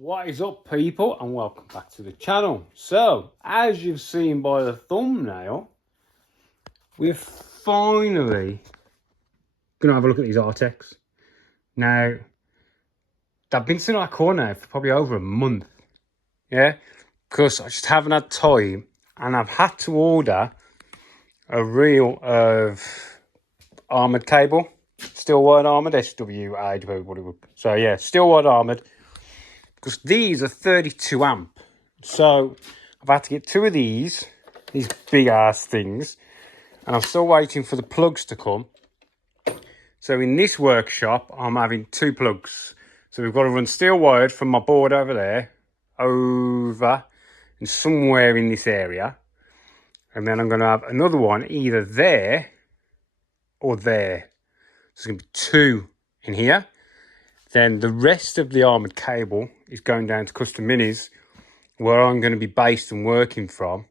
What is up, people, and welcome back to the channel. So, as you've seen by the thumbnail, we're finally going to have a look at these Rtechs. Now, they've been sitting in our corner for probably over a month, yeah, because I just haven't had time, and I've had to order a reel of armoured cable, steel wire armoured, SWA. So yeah, steel wire armoured. Because these are 32 amp. So I've had to get two of these big ass things. And I'm still waiting for the plugs to come. So in this workshop, I'm having two plugs. So we've got to run steel wired from my board over there, over and somewhere in this area. And then I'm going to have another one either there or there. There's going to be two in here. Then the rest of the armoured cable is going down to Custom Minis, where I'm going to be based and working from.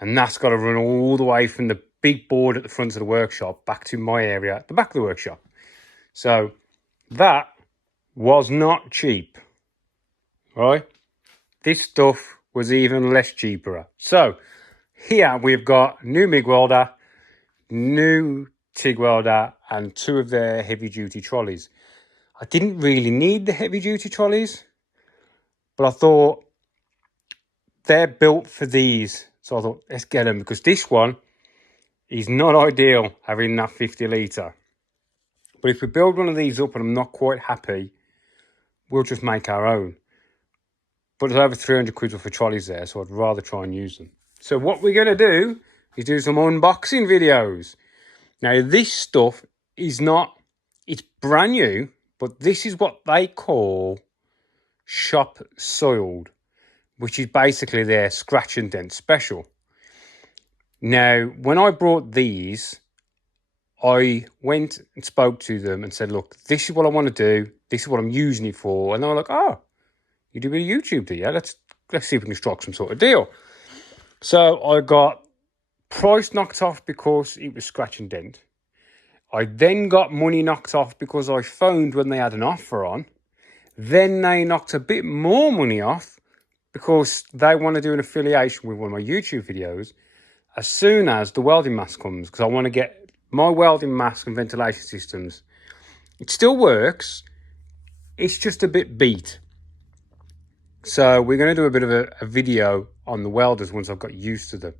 And that's got to run all the way from the big board at the front of the workshop back to my area at the back of the workshop. So that was not cheap, right? This stuff was even less cheaper. So here we've got new MIG welder, new TIG welder, and two of their heavy duty trolleys. I didn't really need the heavy duty trolleys, but I thought they're built for these. So I thought, let's get them, because this one is not ideal having that 50 litre. But if we build one of these up and I'm not quite happy, we'll just make our own. But there's over 300 quid worth of trolleys there, so I'd rather try and use them. So what we're going to do is do some unboxing videos. Now this stuff is not, it's brand new, but this is what they call shop soiled, which is basically their scratch and dent special. Now, when I brought these, I went and spoke to them and said, look, this is what I want to do. This is what I'm using it for. And they were like, oh, you do a bit of YouTube, do you? Let's see if we can strike some sort of deal. So I got price knocked off because it was scratch and dent. I then got money knocked off because I phoned when they had an offer on. Then they knocked a bit more money off because they want to do an affiliation with one of my YouTube videos as soon as the welding mask comes, because I want to get my welding mask and ventilation systems. It still works. It's just a bit beat. So we're going to do a bit of a video on the welders once I've got used to them.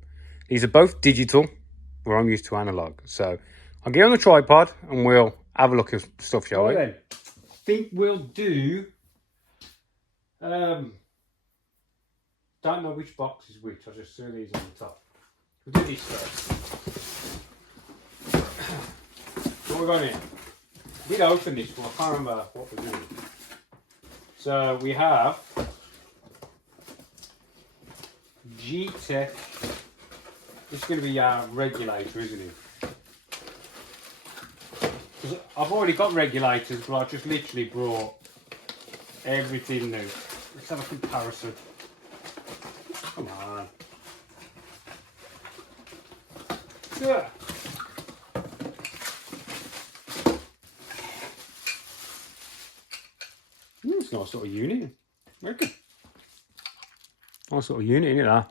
These are both digital, where I'm used to analog. So I'll get on the tripod and we'll have a look at stuff, shall we? Then. I think we'll do... don't know which box is which. I'll just throw these on the top. We'll do this first. What we got in? We did open this one. I can't remember what we're doing. So we have Rtech. This is going to be our regulator, isn't it? I've already got regulators, but I just literally brought everything new. Let's have a comparison. Come on. Yeah. It's a nice sort of unit. Very good. Nice sort of unit, isn't it, that?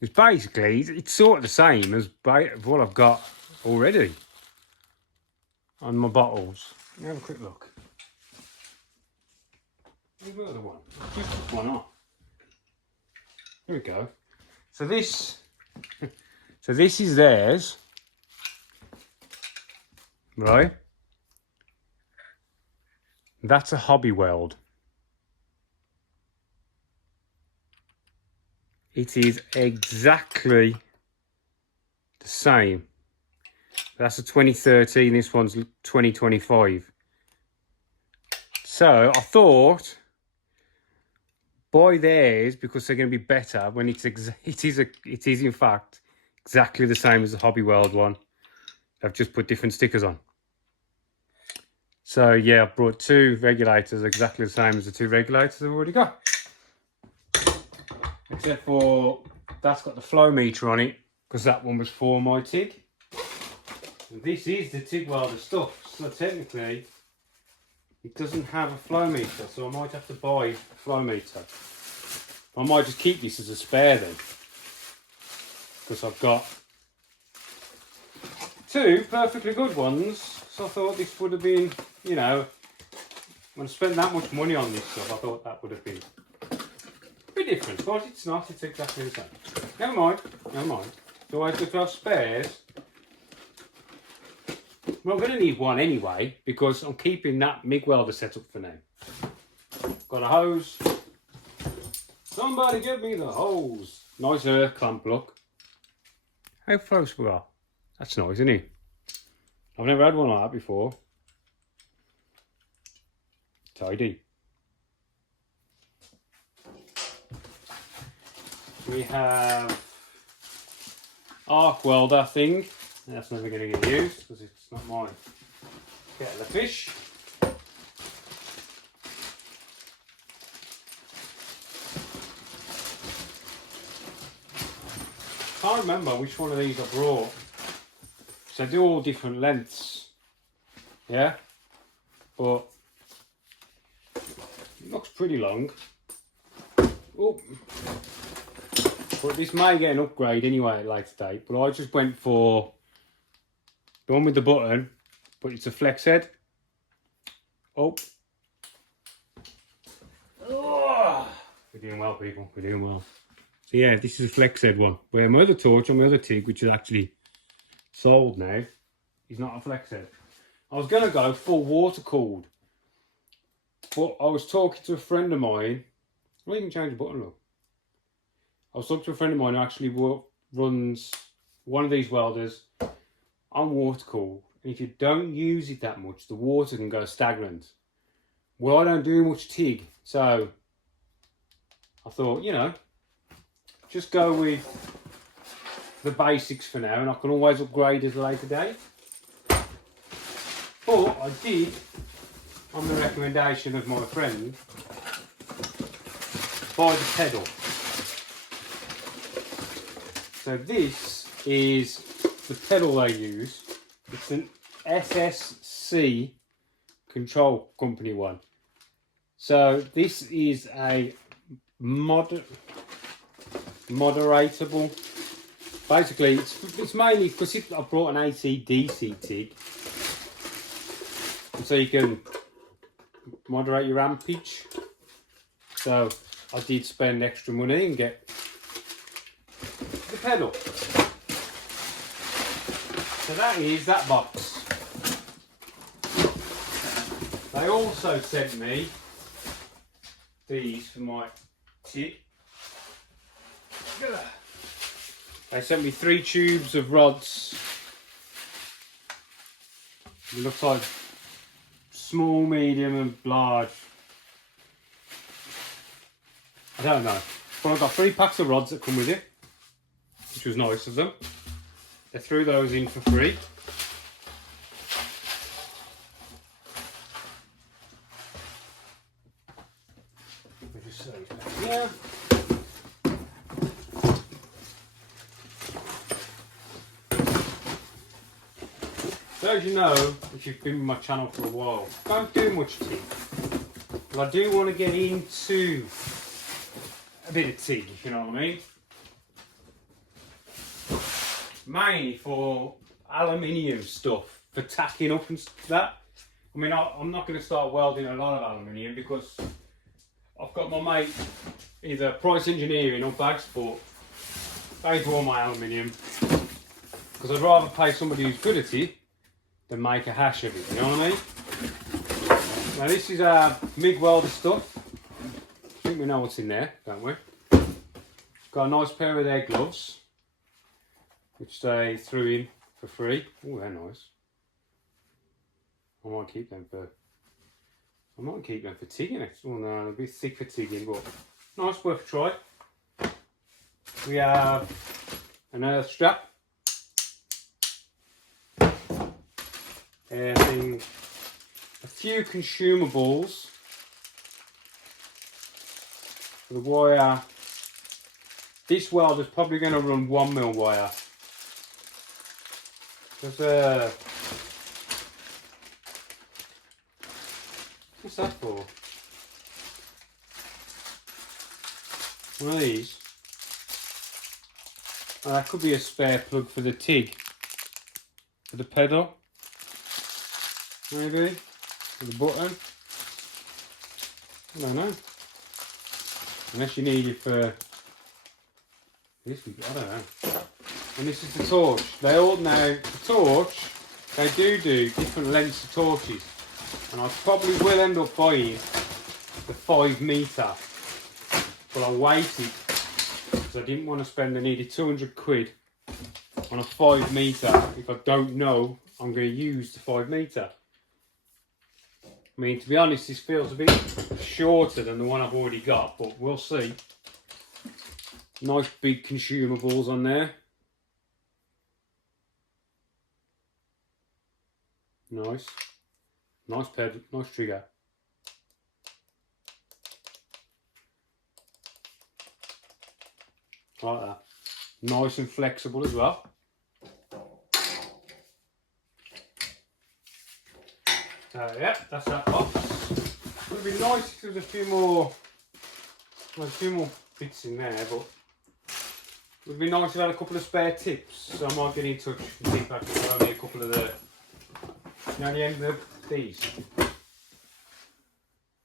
It's basically, it's sort of the same as what I've got already on my bottles. Let me have a quick look. Here's another one. Just took one off. Here we go. So this is theirs, right? That's a hobby weld. It is exactly the same. That's a 2013, this one's 2025. So I thought, buy theirs because they're going to be better when it is in fact exactly the same as the hobby weld one. I've just put different stickers on. So yeah, I've brought two regulators exactly the same as the two regulators I've already got. Except for that's got the flow meter on it, because that one was for my TIG. And this is the TIG welder stuff. So technically, it doesn't have a flow meter, so I might have to buy a flow meter. I might just keep this as a spare then, because I've got two perfectly good ones. So I thought this would have been, you know, when I spent that much money on this stuff, I thought that would have been a bit different. But it's not, it's exactly the same. Never mind, never mind. So I have to have spares. Well, I'm going to need one anyway, because I'm keeping that MIG welder set up for now. Got a hose. Somebody give me the hose. Nice clamp look. How close we are. That's nice, isn't it? I've never had one like that before. Tidy. We have arc welder thing. That's never going to get used because it's not my kettle of fish. I can't remember which one of these I brought. So they do all different lengths. Yeah? But it looks pretty long. Oh. But this may get an upgrade anyway at a later date. But I just went for the one with the button, but it's a flex head. Oh. Oh. We're doing well, people. We're doing well. So yeah, this is a flex head one. Where my other torch on my other TIG, which is actually sold now, is not a flex head. I was going to go full water cooled. But I was talking to a friend of mine. Well, you can change the button, look. I was talking to a friend of mine who actually runs one of these welders on water cooled. And if you don't use it that much, the water can go stagnant. Well, I don't do much TIG. So I thought, you know, just go with the basics for now. And I can always upgrade at a later date. But I did, on the recommendation of my friend, buy the pedal. So this is the pedal they use. It's an SSC control company one. So this is a moderatable. Basically, it's mainly because I brought an AC/DC TIG, so you can moderate your ampage. So I did spend extra money and get the pedal. So that is that box. They also sent me these for my TIG. They sent me 3 tubes of rods. It looks like small, medium and large. I don't know. But I've got 3 packs of rods that come with it, which was nice of them. They threw those in for free. Let me just set these back here. So as you know, if you've been with my channel for a while, I don't do much TIG. But I do want to get into a bit of TIG, if you know what I mean. Mainly for aluminium stuff, for tacking up and that. I mean, I'm not going to start welding a lot of aluminium because I've got my mate, either Price Engineering or Bagsport. They do all my aluminium. Because I'd rather pay somebody who's good at it than make a hash of it, you know what I mean? Now this is our MIG welder stuff. I think we know what's in there, don't we? Got a nice pair of their gloves, which they threw in for free. Oh, they're nice. I might keep them for TIGging it. Oh no, they'll be thick for TIGging, but nice, worth a try. We have an earth strap. A few consumables for the wire. This welder's probably going to run 1mm wire. There's What's that for? One of these. Oh, that could be a spare plug for the TIG. For the pedal. Maybe. For the button. I don't know. Unless you need it for this, I don't know. And this is the torch. They all now, the torch, they do different lengths of torches. And I probably will end up buying the 5 metre. But I waited because I didn't want to spend, I needed 200 quid on a 5 metre if I don't know I'm going to use the 5 metre. I mean, to be honest, this feels a bit shorter than the one I've already got, but we'll see. Nice big consumables on there. Nice. Nice pedal, nice trigger. Like that. Nice and flexible as well. So yeah, that's that box. It would be nice if there was a few more bits in there, but it would be nice if I had a couple of spare tips. So I might get in touch with the tip packers. Only a couple of the, you know, the end of these. A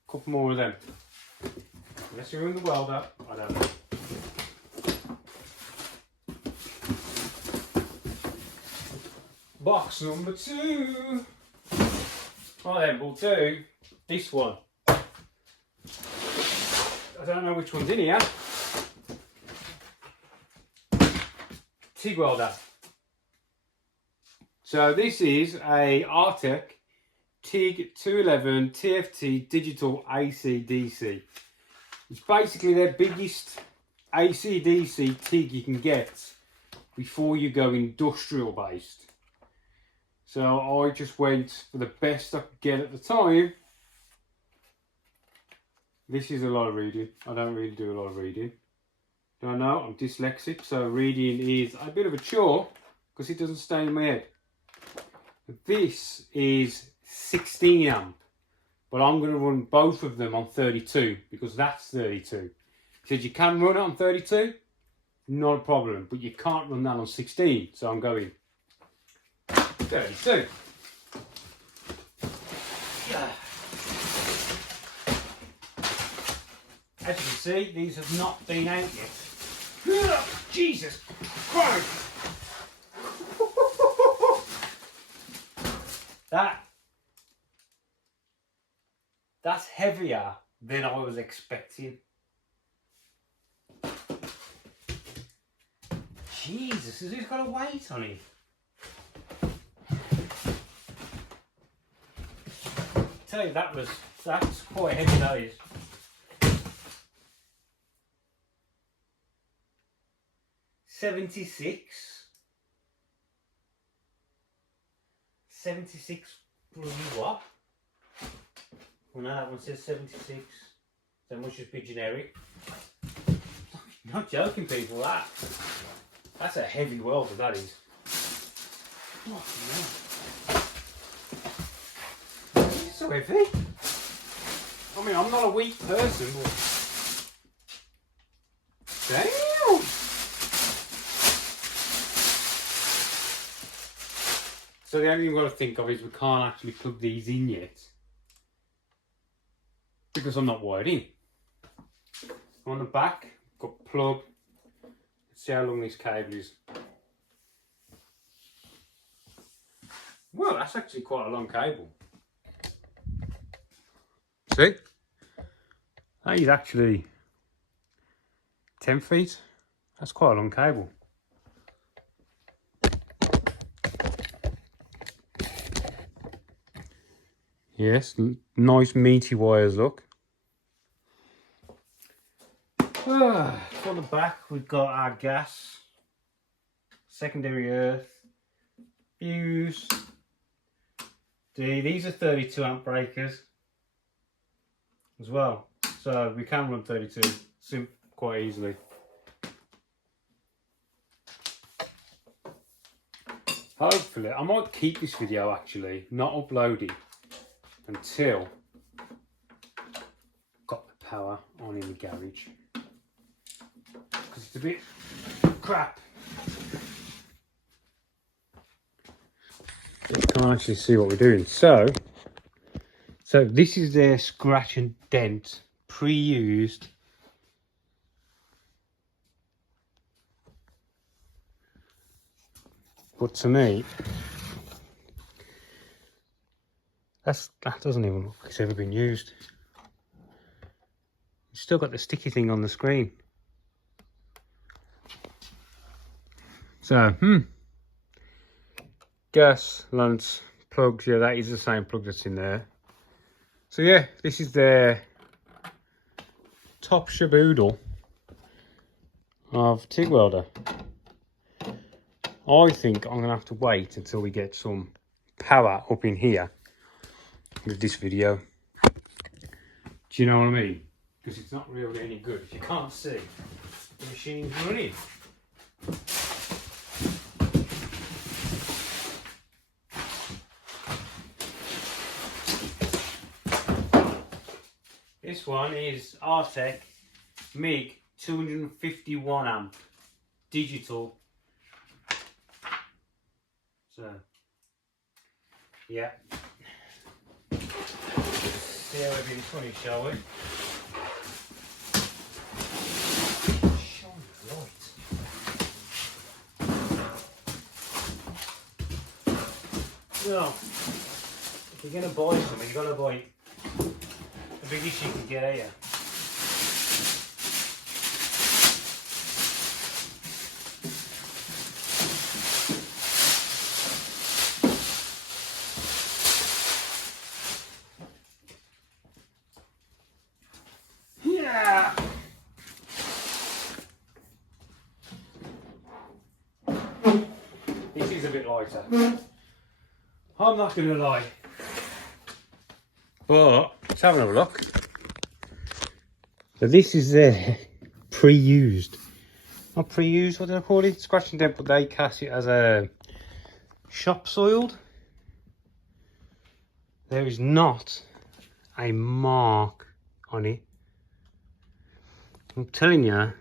couple more of them. Unless you're in the welder, I don't know. Box number 2. Right then, we'll do this one. I don't know which one's in here. TIG welder. So this is a Rtech TIG 211 TFT digital AC/DC. It's basically their biggest AC/DC TIG you can get before you go industrial based. So I just went for the best I could get at the time. This is a lot of reading. I don't really do a lot of reading. Don't know, I'm dyslexic, so reading is a bit of a chore because it doesn't stay in my head. This is 16 amp, but I'm going to run both of them on 32 because that's 32. He said you can run it on 32, not a problem, but you can't run that on 16, so I'm going 32. As you can see, these have not been out yet. Jesus Christ! That's heavier than I was expecting. Jesus, has this got a weight on it? Tell you that's quite heavy, that is. $76 bloody what? Well, no, that one says 76. So it must just be generic. Not joking, people. That's a heavy welder, that is. Oh, no. It's so heavy. I mean, I'm not a weak person, but damn. So the only thing we've got to think of is we can't actually plug these in yet because I'm not wired in. On the back, got plug. Let's see how long this cable is. Well, that's actually quite a long cable. See? That is actually 10 feet. That's quite a long cable. Yes, nice meaty wires, look. On the back we've got our gas, secondary earth, fuse. These are 32 amp breakers as well, so we can run 32 quite easily. Hopefully, I might keep this video actually, not upload it until power on in the garage because it's a bit crap. You can't actually see what we're doing. So this is their scratch and dent pre-used but to me that doesn't even look like it's ever been used. It's still got the sticky thing on the screen. So gas lamps, plugs, yeah, that is the same plug that's in there. So yeah, this is their top shaboodle of TIG welder. I think I'm gonna have to wait until we get some power up in here with this video. Do you know what I mean? Because it's not really any good if you can't see the machine's running. This one is Rtech MIG 251 amp digital. So yeah, see how everything's funny, shall we? Shine light. Well, if you're gonna buy something, you've got to buy the biggest you can get here. Yeah. This is a bit lighter. I'm not gonna lie. But let's have a look. So this is pre-used. Not pre-used, what do I call it? Scratch and dent, but they cast it as a shop soiled. There is not a mark on it. I'm telling you, it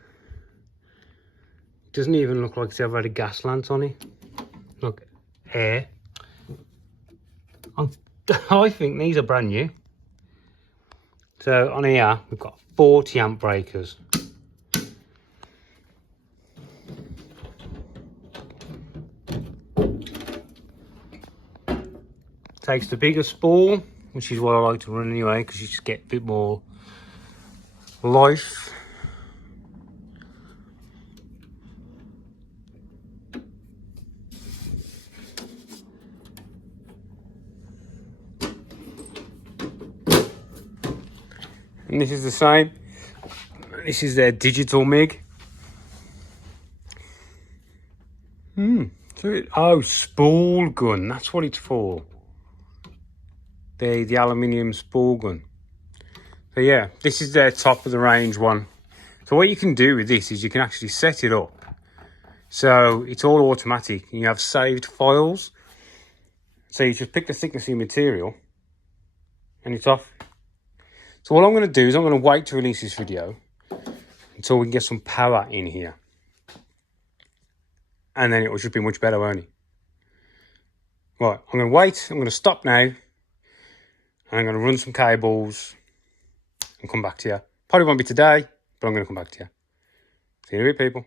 doesn't even look like it's ever had a gas lamp on it. Look, air. I think these are brand new. So on here, we've got 40 amp breakers. Takes the bigger spool, which is what I like to run anyway, because you just get a bit more life. And this is the same. This is their digital MIG. Oh, spool gun. That's what it's for. The aluminium spool gun. So yeah, this is their top of the range one. So what you can do with this is you can actually set it up. So it's all automatic. You have saved files. So you just pick the thickness of your material and it's off. So what I'm going to do is I'm going to wait to release this video until we can get some power in here. And then it should be much better, won't it? Right, I'm going to wait. I'm going to stop now. And I'm going to run some cables and come back to you. Probably won't be today, but I'm going to come back to you. See you in a bit, people.